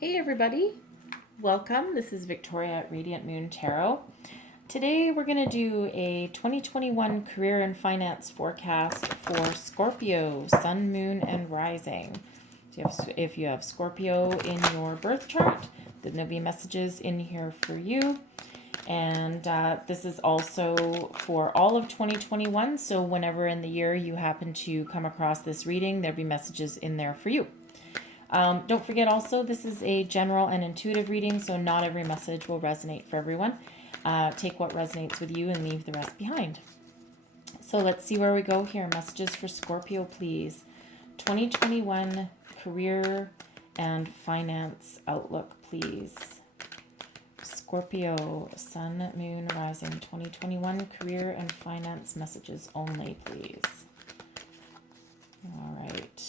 Hey everybody, welcome. This is Victoria at Radiant Moon Tarot. Today we're going to do a 2021 career and finance forecast for Scorpio, Sun, Moon, and Rising. So if you have Scorpio in your birth chart, then there'll be messages in here for you. And this is also for all of 2021, so whenever in the year you happen to come across this reading, there'll be messages in there for you. Don't forget also, this is a general and intuitive reading, so not every message will resonate for everyone. Take what resonates with you and leave the rest behind. So let's see where we go here. Messages for Scorpio, please. 2021 career and finance outlook, please. Scorpio, Sun, Moon, Rising, 2021 career and finance messages only, please. All right.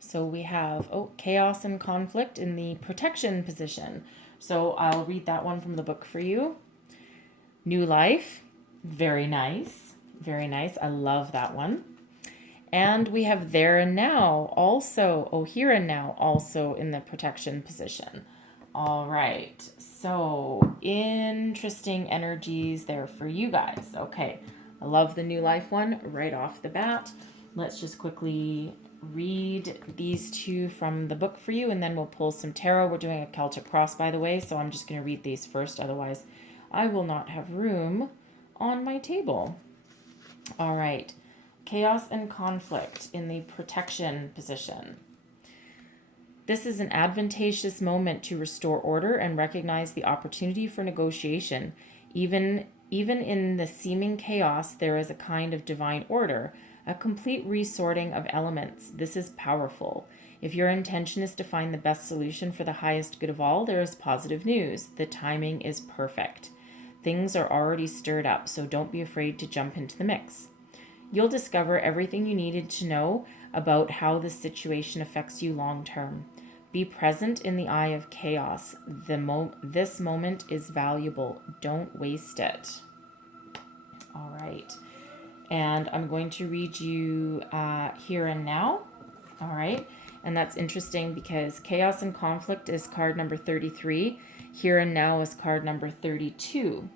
So we have, chaos and conflict in the protection position. So I'll read that one from the book for you. New life, very nice. Very nice. I love that one. And we have there and now also, here and now also in the protection position. All right. So interesting energies there for you guys. Okay. I love the new life one right off the bat. Let's just quickly read these two from the book for you, and then we'll pull some tarot. We're doing a Celtic cross, by the way, so I'm just going to read these first. Otherwise, I will not have room on my table. All right. Chaos and conflict in the protection position. This is an advantageous moment to restore order and recognize the opportunity for negotiation. Even in the seeming chaos, there is a kind of divine order, a complete resorting of elements. This is powerful. If your intention is to find the best solution for the highest good of all, there is positive news. The timing is perfect. Things are already stirred up, so don't be afraid to jump into the mix. You'll discover everything you needed to know about how the situation affects you long term. Be present in the eye of chaos. This moment is valuable. Don't waste it. All right. And I'm going to read you here and now. All right. And that's interesting because chaos and conflict is card number 33. Here and now is card number 32.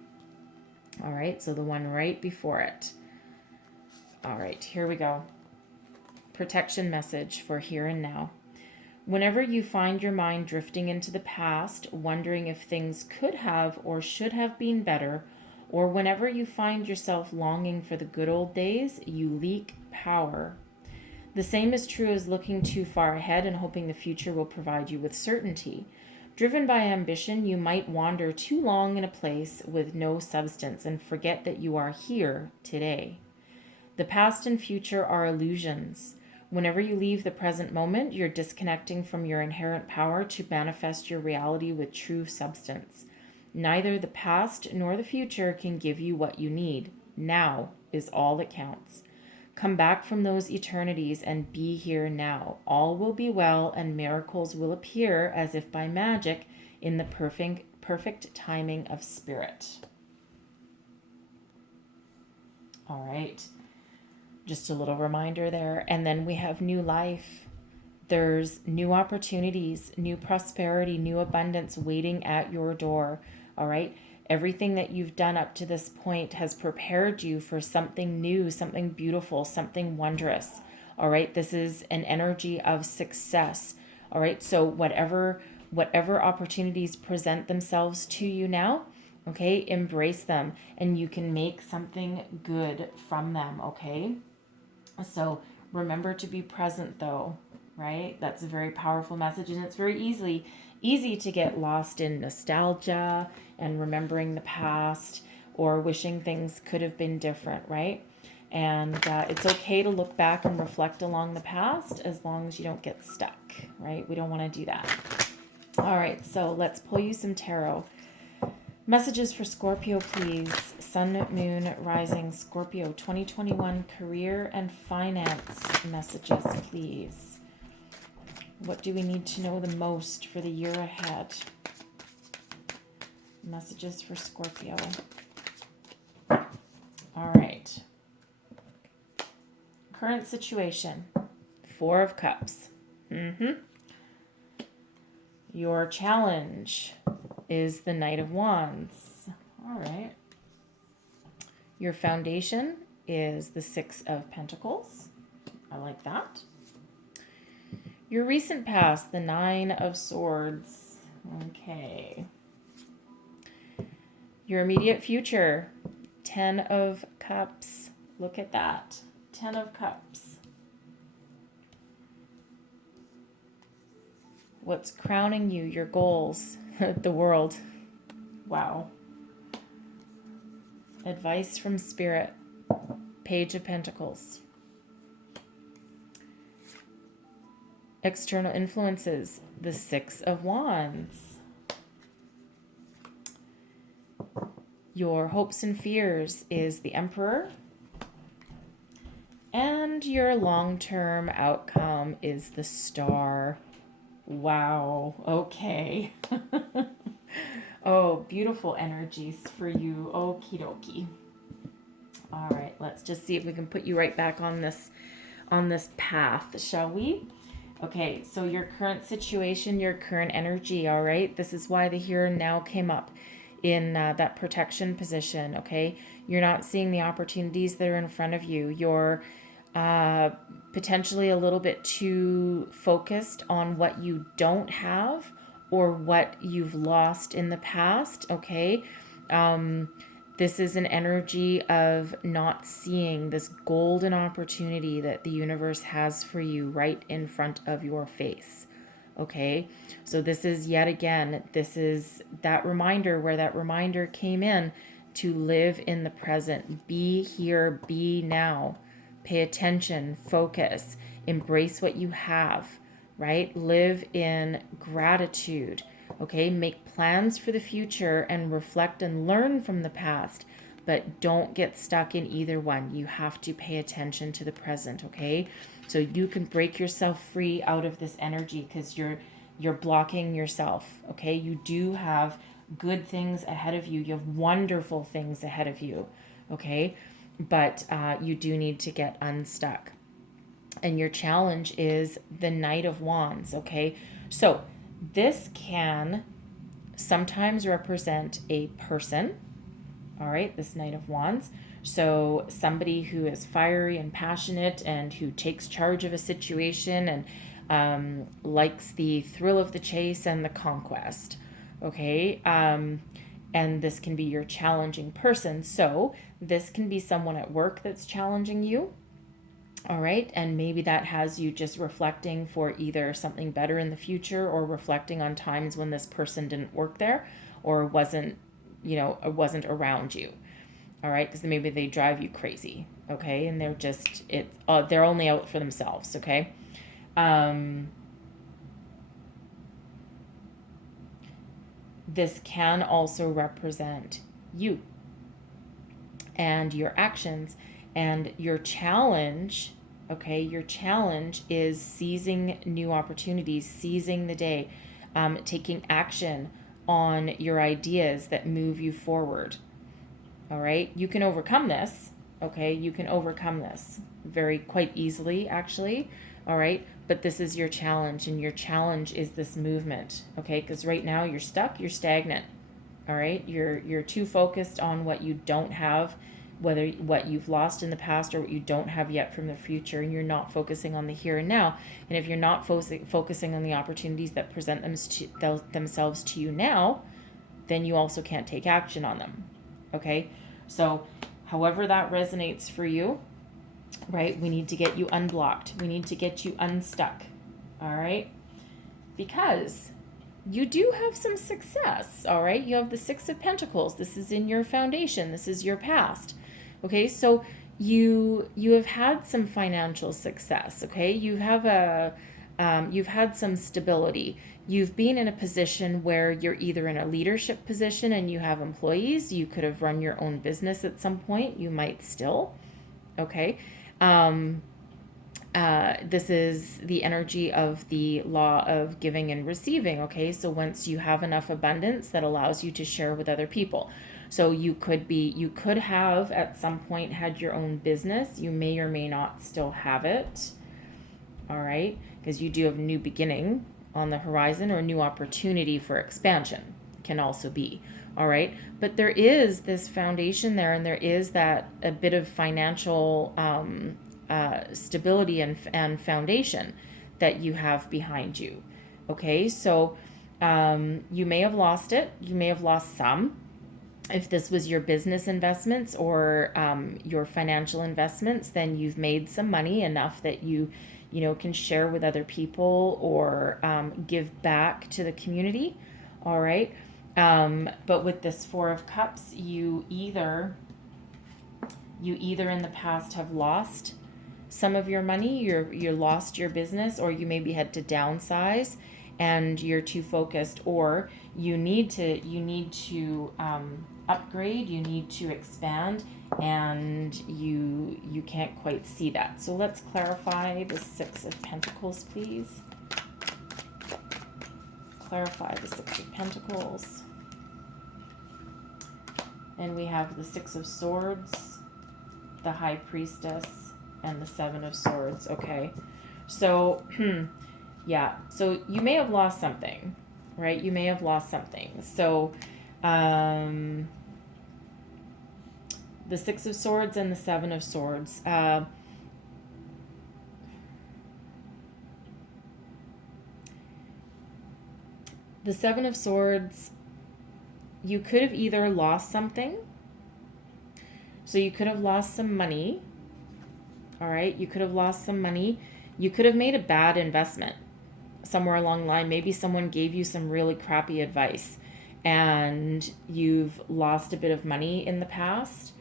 All right. So the one right before it. All right. Here we go. Protection message for here and now. Whenever you find your mind drifting into the past, wondering if things could have or should have been better, or whenever you find yourself longing for the good old days, you leak power. The same is true as looking too far ahead and hoping the future will provide you with certainty. Driven by ambition, you might wander too long in a place with no substance and forget that you are here today. The past and future are illusions. Whenever you leave the present moment, you're disconnecting from your inherent power to manifest your reality with true substance. Neither the past nor the future can give you what you need. Now is all that counts. Come back from those eternities and be here now. All will be well and miracles will appear as if by magic in the perfect timing of spirit. All right. Just a little reminder there. And then we have new life. There's new opportunities, new prosperity, new abundance waiting at your door. All right. Everything that you've done up to this point has prepared you for something new, something beautiful, something wondrous. All right. This is an energy of success. All right. So whatever opportunities present themselves to you now, okay, embrace them and you can make something good from them. Okay. So remember to be present though, right? That's a very powerful message, and it's very easy to get lost in nostalgia and remembering the past or wishing things could have been different, right? And it's okay to look back and reflect along the past as long as you don't get stuck, right? We don't want to do that. All right, so let's pull you some tarot. Messages for Scorpio, please. Sun, Moon, Rising, Scorpio, 2021 career and finance messages, please. What do we need to know the most for the year ahead? Messages for Scorpio. All right. current situation, Four of Cups. Your challenge is the Knight of Wands. All right. Your foundation is the Six of Pentacles. I like that. Your recent past, the Nine of Swords. Okay. Your immediate future, Ten of Cups. Look at that. 10 of Cups. What's crowning you, your goals, the world. Wow. Advice from Spirit, Page of Pentacles. External influences, the Six of Wands. Your hopes and fears is the Emperor. And your long-term outcome is the Star. Wow. Okay. Oh, beautiful energies for you. Okie dokie. All right, let's just see if we can put you right back on this path, shall we? Okay, so your current situation, your current energy, all right? This is why the here and now came up in that protection position, okay? You're not seeing the opportunities that are in front of you. You're potentially a little bit too focused on what you don't have or what you've lost in the past, okay? This is an energy of not seeing this golden opportunity that the universe has for you right in front of your face, okay? So this is yet again, this is that reminder where that reminder came in to live in the present, be here, be now. Pay attention, focus, embrace what you have, right? Live in gratitude, okay? Make plans for the future and reflect and learn from the past, but don't get stuck in either one. You have to pay attention to the present, okay? So you can break yourself free out of this energy because you're blocking yourself, okay? You do have good things ahead of you. You have wonderful things ahead of you, okay? But you do need to get unstuck. And your challenge is the Knight of Wands, okay? So this can sometimes represent a person, all right, this Knight of Wands. So somebody who is fiery and passionate and who takes charge of a situation and likes the thrill of the chase and the conquest, okay? And this can be your challenging person. So this can be someone at work that's challenging you. All right. And maybe that has you just reflecting for either something better in the future or reflecting on times when this person didn't work there or wasn't around you. All right. Because maybe they drive you crazy. Okay. And they're just, they're only out for themselves. Okay. This can also represent you and your actions and your challenge. Okay, your challenge is seizing new opportunities, seizing the day, taking action on your ideas that move you forward. All right, you can overcome this. Okay, you can overcome this quite easily, actually. All right, but this is your challenge, and your challenge is this movement. Okay, because right now you're stuck, you're stagnant. All right, you're too focused on what you don't have, whether what you've lost in the past or what you don't have yet from the future, and you're not focusing on the here and now. And if you're not focusing on the opportunities that present themselves to you now, then you also can't take action on them. Okay, so however that resonates for you, right? We need to get you unblocked. We need to get you unstuck. All right, because you do have some success. All right, you have the Six of Pentacles. This is in your foundation. This is your past. Okay, so you have had some financial success. Okay, you've had some stability. You've been in a position where you're either in a leadership position and you have employees. You could have run your own business at some point. You might still. Okay. This is the energy of the law of giving and receiving. Okay, so once you have enough abundance, that allows you to share with other people. So you could have at some point had your own business. You may or may not still have it. All right. Because you do have a new beginning on the horizon, or a new opportunity for expansion can also be. All right. But there is this foundation there, and there is that a bit of financial stability and foundation that you have behind you. Okay. So you may have lost it. You may have lost some. If this was your business investments or your financial investments, then you've made some money enough that you can share with other people or give back to the community. All right. But with this Four of Cups, you either in the past have lost some of your money, you lost your business, or you maybe had to downsize and you're too focused, or you need to upgrade, you need to expand, and you can't quite see that. So let's clarify the Six of Pentacles, please. Clarify the Six of Pentacles. And we have the Six of Swords, the High Priestess, and the Seven of Swords. Okay. So, yeah. So you may have lost something, right? You may have lost something. So, the Six of Swords and the Seven of Swords. The Seven of Swords, you could have either lost something. So you could have lost some money. All right. You could have lost some money. You could have made a bad investment somewhere along the line. Maybe someone gave you some really crappy advice and you've lost a bit of money in the past.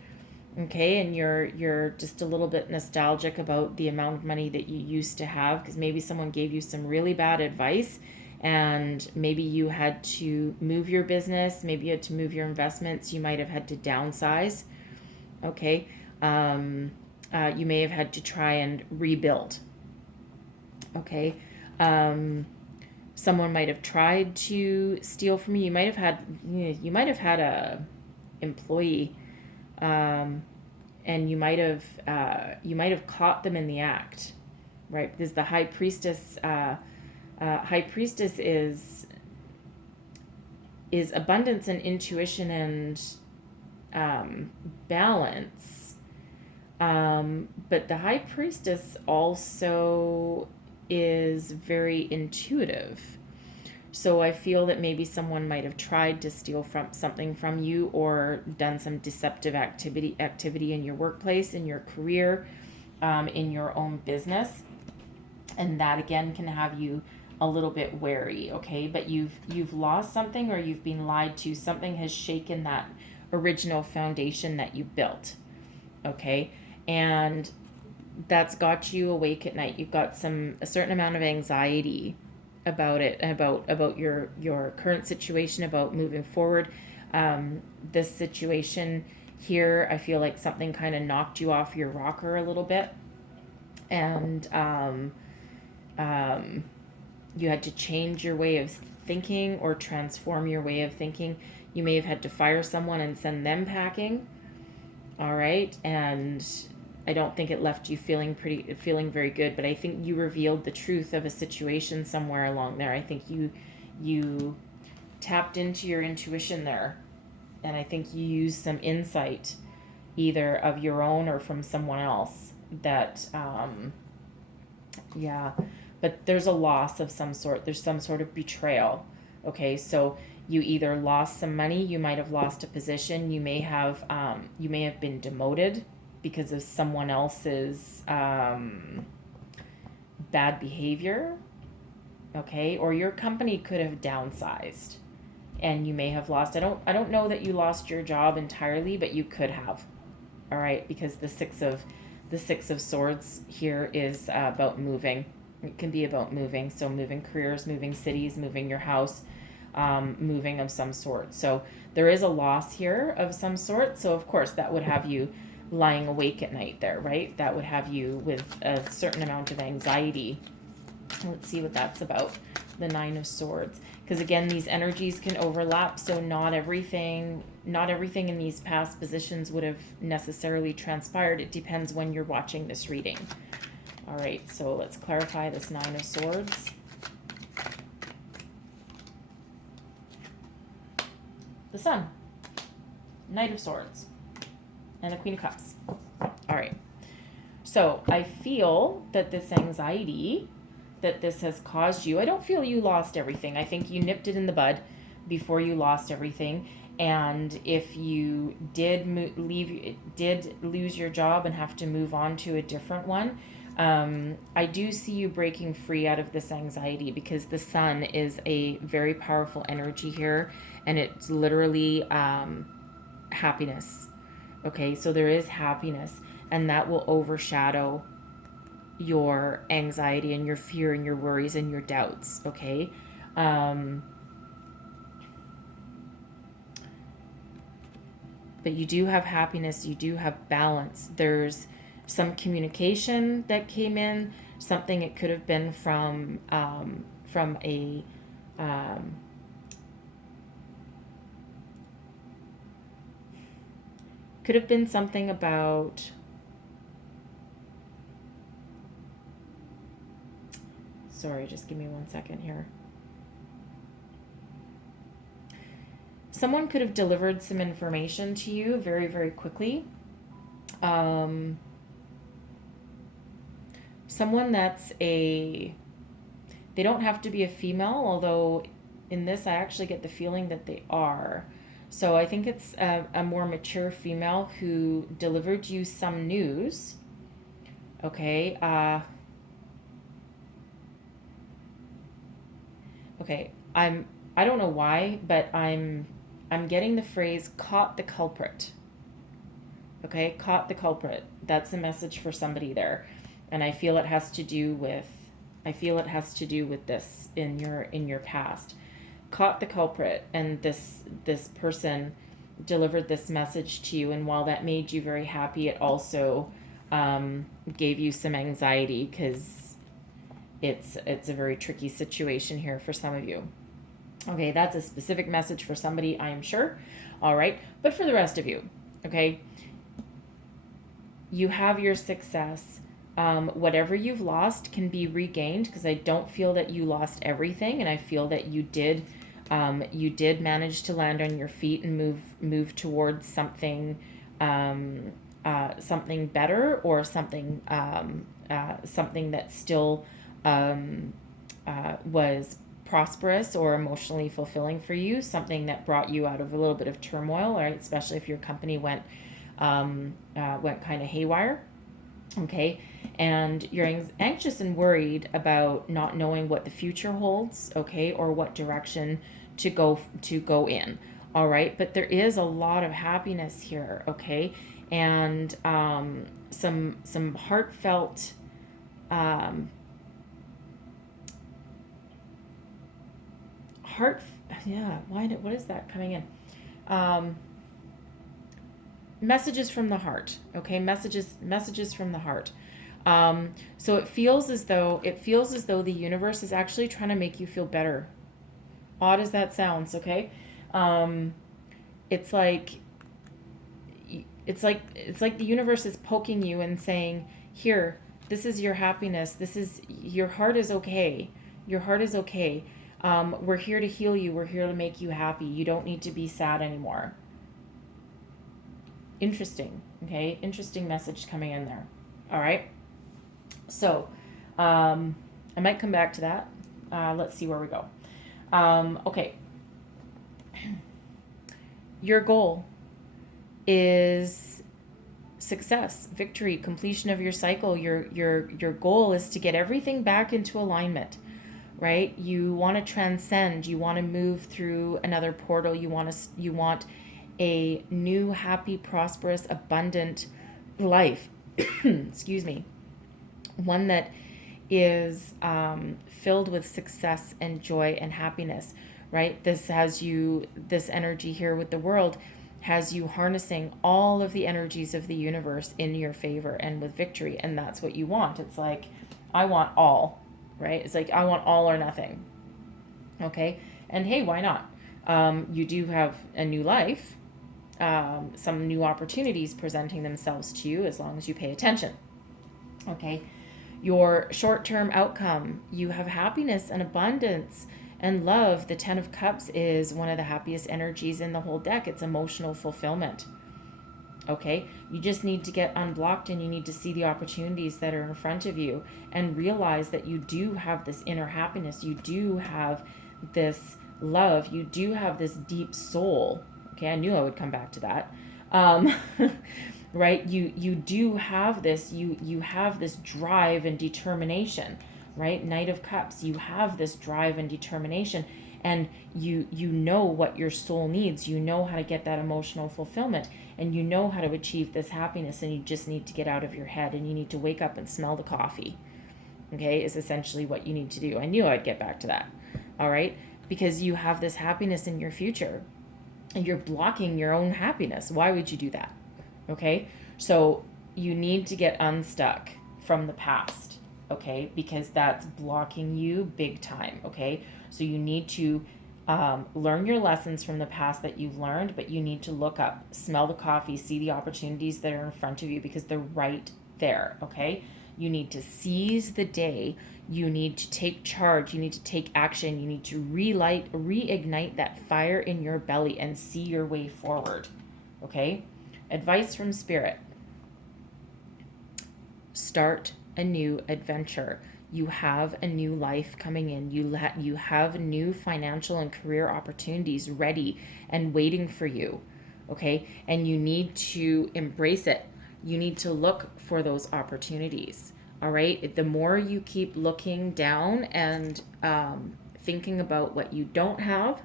Okay. And you're just a little bit nostalgic about the amount of money that you used to have, because maybe someone gave you some really bad advice. And maybe you had to move your business. Maybe you had to move your investments. You might have had to downsize. Okay. You may have had to try and rebuild. Okay. Someone might have tried to steal from you. You might have had a employee, and you might have caught them in the act, right? Because the High Priestess, is abundance and intuition and balance. But the High Priestess also is very intuitive. So I feel that maybe someone might have tried to steal something from you, or done some deceptive activity in your workplace, in your career, in your own business. And that again can have you a little bit wary, okay? But you've lost something, or you've been lied to. Something has shaken that original foundation that you built, okay? And that's got you awake at night. You've got a certain amount of anxiety about it, about your current situation, about moving forward. This situation here, I feel like something kind of knocked you off your rocker a little bit, and you had to change your way of thinking or transform your way of thinking. You may have had to fire someone and send them packing. All right. And I don't think it left you feeling very good, but I think you revealed the truth of a situation somewhere along there. I think you tapped into your intuition there. And I think you used some insight, either of your own or from someone else, that, but there's a loss of some sort. There's some sort of betrayal. Okay, so you either lost some money, you might have lost a position, you may have been demoted because of someone else's bad behavior. Okay, or your company could have downsized, and you may have lost. I don't know that you lost your job entirely, but you could have. All right, because the Six of Swords here is about moving. It can be about moving. So moving careers, moving cities, moving your house, moving of some sort. So there is a loss here of some sort. So of course that would have you lying awake at night there, right? That would have you with a certain amount of anxiety. Let's see what that's about. The Nine of Swords. because again, these energies can overlap, so not everything in these past positions would have necessarily transpired. It depends when you're watching this reading. All right, so let's clarify this Nine of Swords. The Sun, Knight of Swords, and the Queen of Cups. All right, so I feel that this anxiety that this has caused you, I don't feel you lost everything. I think you nipped it in the bud before you lost everything. And if you did lose your job and have to move on to a different one, I do see you breaking free out of this anxiety, because the Sun is a very powerful energy here, and it's literally happiness. Okay, so there is happiness, and that will overshadow your anxiety and your fear and your worries and your doubts. Okay, but you do have happiness, you do have balance. There's some communication that came in, something, it could have been from a could have been something about, sorry, just give me 1 second here. Someone could have delivered some information to you very, very quickly. Someone that's they don't have to be a female, although in this I actually get the feeling that they are. So I think it's a more mature female who delivered you some news. Okay. Okay. I don't know why, but I'm getting the phrase "caught the culprit." Okay, caught the culprit. That's a message for somebody there, and I feel it has to do with this in your past. Caught the culprit, and this person delivered this message to you, and while that made you very happy, it also gave you some anxiety, because it's a very tricky situation here for some of you. Okay, that's a specific message for somebody, I am sure. All right, but for the rest of you, okay, you have your success. Whatever you've lost can be regained, because I don't feel that you lost everything, and I feel that you did manage to land on your feet and move towards something something better, or something that still was prosperous or emotionally fulfilling for you, something that brought you out of a little bit of turmoil, right? Especially if your company went kind of haywire. Okay, and you're anxious and worried about not knowing what the future holds, okay, or what direction to go in. All right, but there is a lot of happiness here, okay, and some heartfelt what is that coming in? Messages from the heart, okay, messages from the heart. So it feels as though the universe is actually trying to make you feel better. Odd as that sounds, okay. It's like the universe is poking you and saying, here, this is your happiness, your heart is okay, we're here to heal you, we're here to make you happy, you don't need to be sad anymore. Interesting, okay? Interesting message coming in there. All right. So, I might come back to that. Let's see where we go. Okay. Your goal is success, victory, completion of your cycle. Your goal is to get everything back into alignment, right? You want to transcend. You want to move through another portal. You want a new, happy, prosperous, abundant life. Excuse me. One that is filled with success and joy and happiness, right? This energy here with the world has you harnessing all of the energies of the universe in your favor and with victory. And that's what you want. It's like, I want all, right? It's like, I want all or nothing. Okay. And hey, why not? You do have a new life, some new opportunities presenting themselves to you as long as you pay attention. Okay. Your short-term outcome, you have happiness and abundance and love. The 10 of Cups is one of the happiest energies in the whole deck. It's emotional fulfillment. Okay, you just need to get unblocked, and you need to see the opportunities that are in front of you and realize that you do have this inner happiness. You do have this love. You do have this deep soul. Okay, I knew I would come back to that. Right? You do have this. You have this drive and determination. Right? Knight of Cups. You have this drive and determination, and you know what your soul needs. You know how to get that emotional fulfillment, and you know how to achieve this happiness, and you just need to get out of your head, and you need to wake up and smell the coffee. Okay, is essentially what you need to do. I knew I'd get back to that. All right, because you have this happiness in your future, and you're blocking your own happiness. Why would you do that? Okay, so you need to get unstuck from the past. Okay, because that's blocking you big time. Okay, so you need to learn your lessons from the past that you've learned, but you need to look up, smell the coffee, see the opportunities that are in front of you, because they're right there. Okay, you need to seize the day. You need to take charge. You need to take action. You need to reignite that fire in your belly and see your way forward. Okay, advice from Spirit: start a new adventure. You have a new life coming in. You have new financial and career opportunities ready and waiting for you. Okay, and you need to embrace it. You need to look for those opportunities. All right, the more you keep looking down and thinking about what you don't have,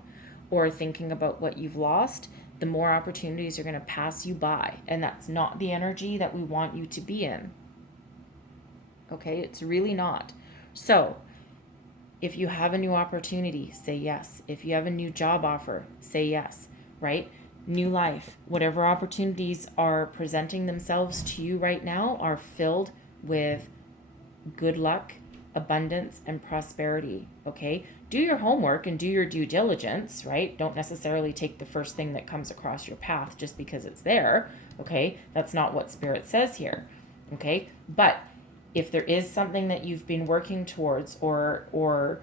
or thinking about what you've lost, the more opportunities are going to pass you by, and that's not the energy that we want you to be in. Okay, it's really not. So if you have a new opportunity, say yes. If you have a new job offer, say yes, right? New life, whatever opportunities are presenting themselves to you right now are filled with good luck, abundance, and prosperity. Okay, do your homework and do your due diligence, right? Don't necessarily take the first thing that comes across your path just because it's there. Okay, that's not what Spirit says here. Okay, but if there is something that you've been working towards, or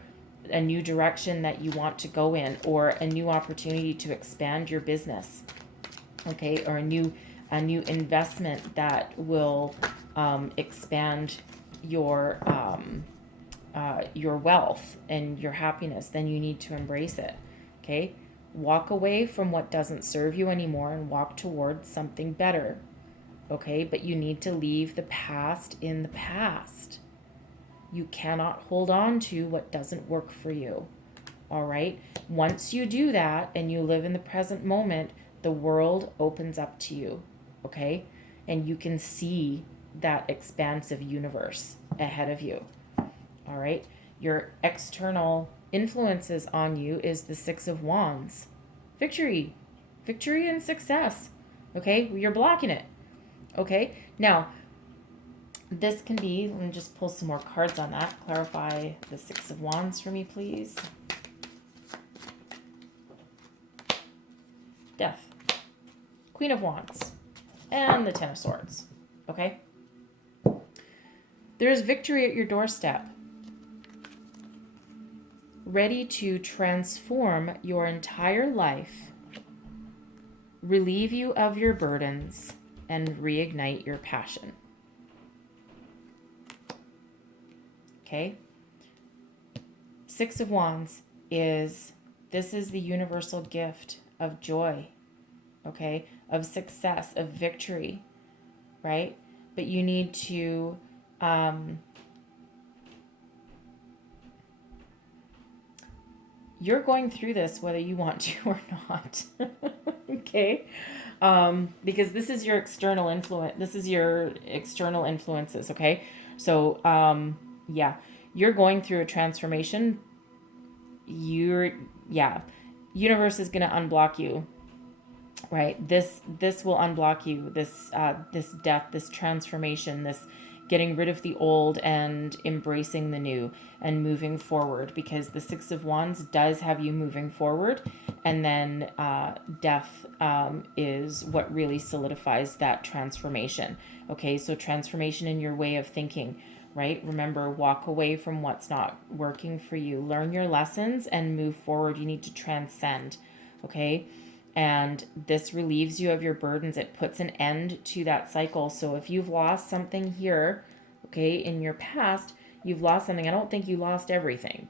a new direction that you want to go in, or a new opportunity to expand your business, okay, or a new investment that will expand your wealth and your happiness, then you need to embrace it. Okay, walk away from what doesn't serve you anymore and walk towards something better. Okay, but you need to leave the past in the past. You cannot hold on to what doesn't work for you. All right, once you do that and you live in the present moment, the world opens up to you. Okay, and you can see that expansive universe ahead of you. All right, your external influences on you is the Six of Wands. Victory and success. Okay, you're blocking it. Okay, now this can be, let me just pull some more cards on that. Clarify the Six of Wands for me, please. Death, Queen of Wands, and the Ten of Swords. Okay, there is victory at your doorstep, ready to transform your entire life, relieve you of your burdens, and reignite your passion. Okay? Six of Wands is the universal gift of joy, okay? Of success, of victory, right? But you need to you're going through this whether you want to or not. Okay? Because this is your external influence. This is your external influences, okay? So, yeah, you're going through a transformation. Universe is going to unblock you. right? This will unblock you. This death, this transformation, this getting rid of the old and embracing the new and moving forward, because the Six of Wands does have you moving forward, and then death is what really solidifies that transformation. Okay, so transformation in your way of thinking, right? Remember, walk away from what's not working for you, learn your lessons and move forward. You need to transcend. Okay, and this relieves you of your burdens. It puts an end to that cycle. So if you've lost something here, okay, in your past, you've lost something. I don't think you lost everything,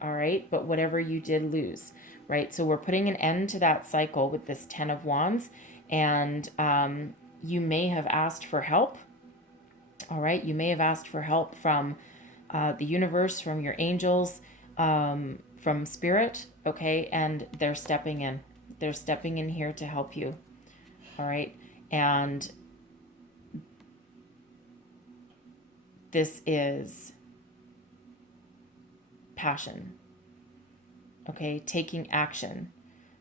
all right, but whatever you did lose, right? So we're putting an end to that cycle with this 10 of Wands, and you may have asked for help, all right? You may have asked for help from the universe, from your angels, from spirit, okay, and they're stepping in. They're stepping in here to help you. All right. And this is passion. Okay. Taking action,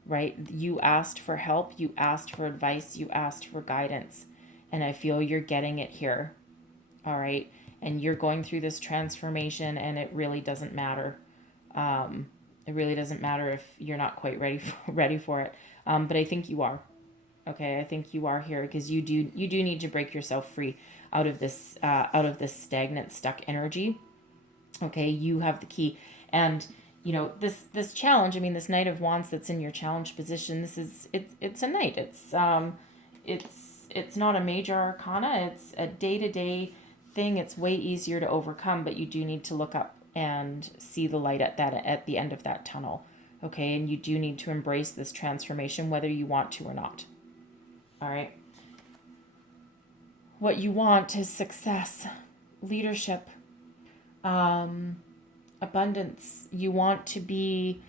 right? You asked for help. You asked for advice. You asked for guidance. And I feel you're getting it here. All right. And you're going through this transformation, and it really doesn't matter. It really doesn't matter if you're not quite ready for it. But I think you are. Okay, I think you are here, because you do need to break yourself free out of this stagnant, stuck energy. Okay, you have the key, and this challenge. I mean, this Knight of Wands that's in your challenge position. It's a knight. It's not a major arcana. It's a day-to-day thing. It's way easier to overcome, but you do need to look up and see the light at the end of that tunnel. Okay, and you do need to embrace this transformation, whether you want to or not. All right. What you want is success, leadership, abundance. You want to be,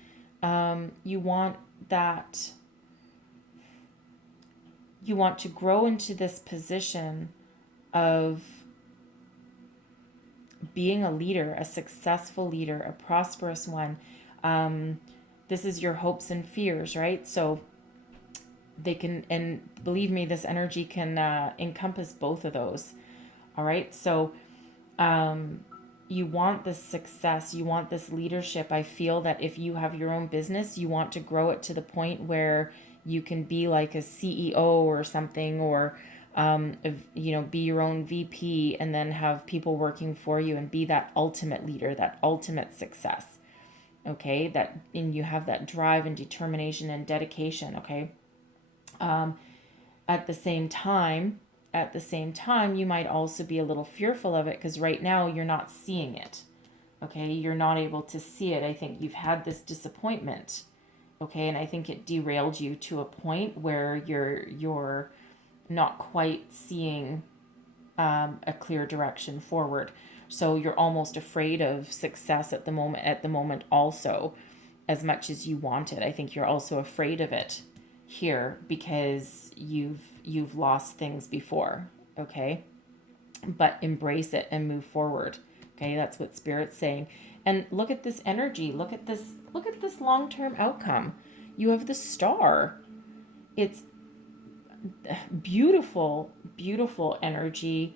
you want that, you want to grow into this position of being a leader, a successful leader, a prosperous one. This is your hopes and fears, right? So they can, and believe me, this energy can encompass both of those. All right. So you want this success, you want this leadership. I feel that if you have your own business, you want to grow it to the point where you can be like a CEO or something, or be your own VP, and then have people working for you and be that ultimate leader, that ultimate success. Okay, and you have that drive and determination and dedication. Okay. At the same time, you might also be a little fearful of it, because right now you're not seeing it. Okay, you're not able to see it. I think you've had this disappointment. Okay, and I think it derailed you to a point where you're not quite seeing a clear direction forward. So you're almost afraid of success at the moment also, as much as you want it. I think you're also afraid of it here, because you've lost things before. Okay, but embrace it and move forward. Okay, that's what Spirit's saying. And look at this energy. Look at this long-term outcome. You have the Star. It's beautiful, beautiful energy.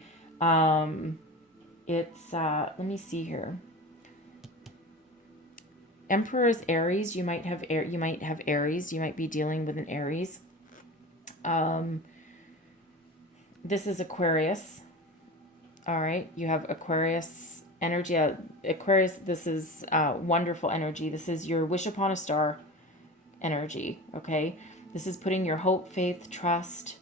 It's let me see here. Emperor is Aries. You might have Aries. You might be dealing with an Aries. This is Aquarius. All right, you have Aquarius energy. Aquarius, this is wonderful energy. This is your wish upon a star energy. Okay, this is putting your hope, faith, trust,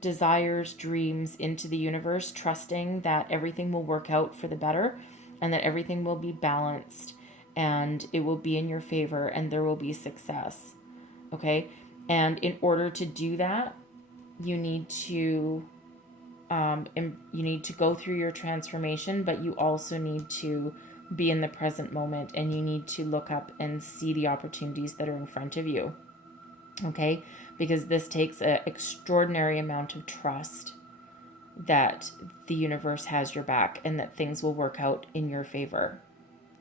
desires, dreams into the universe, trusting that everything will work out for the better, and that everything will be balanced, and it will be in your favor, and there will be success. Okay, and in order to do that, you need to go through your transformation, but you also need to be in the present moment, and you need to look up and see the opportunities that are in front of you. Okay, because this takes an extraordinary amount of trust that the universe has your back and that things will work out in your favor.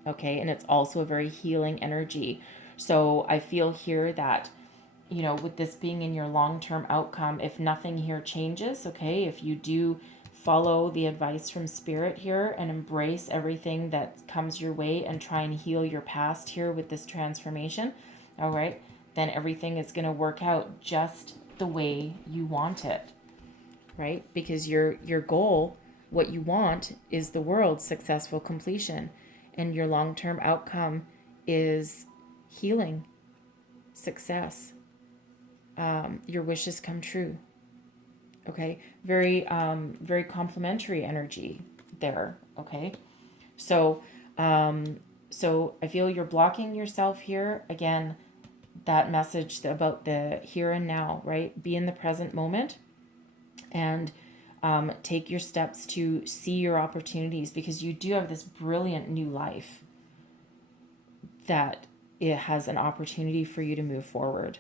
Okay, and it's also a very healing energy. So I feel here that you know, with this being in your long-term outcome, if nothing here changes, okay, if you do follow the advice from Spirit here and embrace everything that comes your way and try and heal your past here with this transformation, all right, then everything is going to work out just the way you want it, right? Because your goal, what you want, is the world's successful completion, and your long-term outcome is healing, success. Your wishes come true. Okay, very complimentary energy there. Okay, so so I feel you're blocking yourself here again. That message about the here and now, right? Be in the present moment, and take your steps to see your opportunities, because you do have this brilliant new life that it has an opportunity for you to move forward.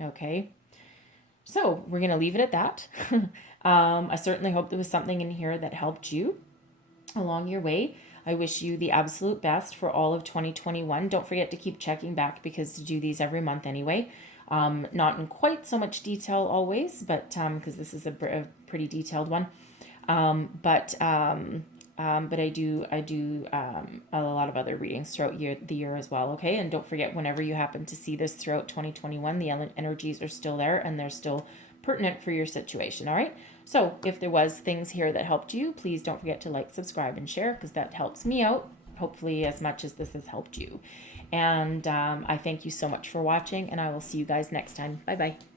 Okay. So we're going to leave it at that. I certainly hope there was something in here that helped you along your way. I wish you the absolute best for all of 2021. Don't forget to keep checking back, because to do these every month anyway. Not in quite so much detail always, but because this is a pretty detailed one. But I do a lot of other readings throughout the year as well. Okay, and don't forget, whenever you happen to see this throughout 2021, the energies are still there and they're still pertinent for your situation. All right. So if there was things here that helped you, please don't forget to like, subscribe, and share, because that helps me out, hopefully as much as this has helped you. And I thank you so much for watching, and I will see you guys next time. Bye bye.